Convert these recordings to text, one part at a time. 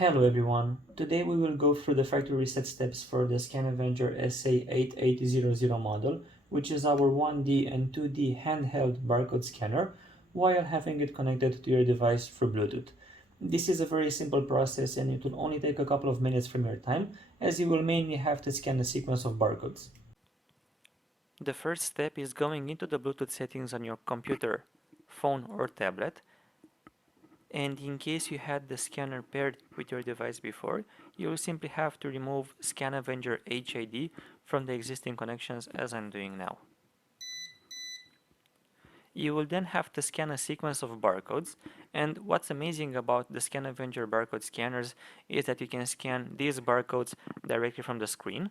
Hello everyone, today we will go through the factory reset steps for the ScanAvenger SA8800 model, which is our 1D and 2D handheld barcode scanner, while having it connected to your device through Bluetooth. This is a very simple process and it will only take a couple of minutes from your time, as you will mainly have to scan a sequence of barcodes. The first step is going into the Bluetooth settings on your computer, phone or tablet, and in case you had the scanner paired with your device before, you will simply have to remove ScanAvenger HID from the existing connections as I'm doing now. You will then have to scan a sequence of barcodes, and what's amazing about the ScanAvenger barcode scanners is that you can scan these barcodes directly from the screen.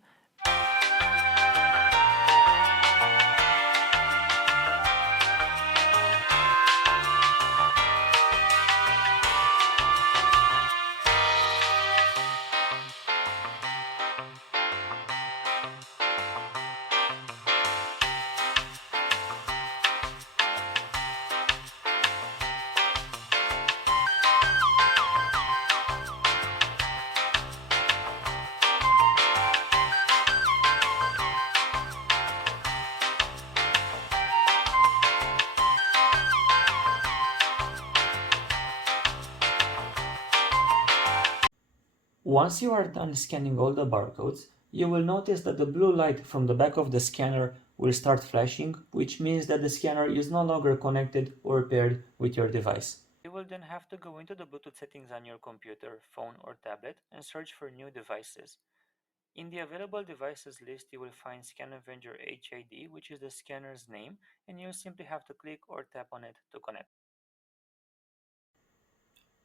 Once you are done scanning all the barcodes, you will notice that the blue light from the back of the scanner will start flashing, which means that the scanner is no longer connected or paired with your device. You will then have to go into the Bluetooth settings on your computer, phone or tablet and search for new devices. In the available devices list, you will find ScanAvenger HID, which is the scanner's name, and you'll simply have to click or tap on it to connect.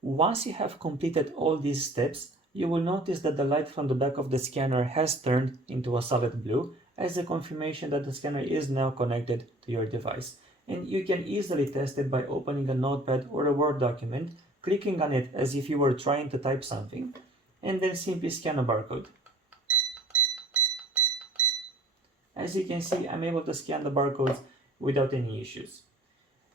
Once you have completed all these steps, you will notice that the light from the back of the scanner has turned into a solid blue as a confirmation that the scanner is now connected to your device. And you can easily test it by opening a notepad or a Word document, clicking on it as if you were trying to type something, and then simply scan a barcode. As you can see, I'm able to scan the barcodes without any issues.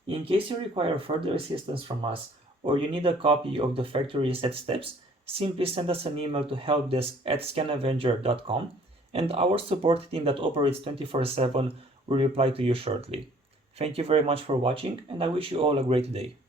In case you require further assistance from us or you need a copy of the factory reset steps, simply send us an email to helpdesk@scanavenger.com and our support team that operates 24/7 will reply to you shortly. Thank you very much for watching and I wish you all a great day.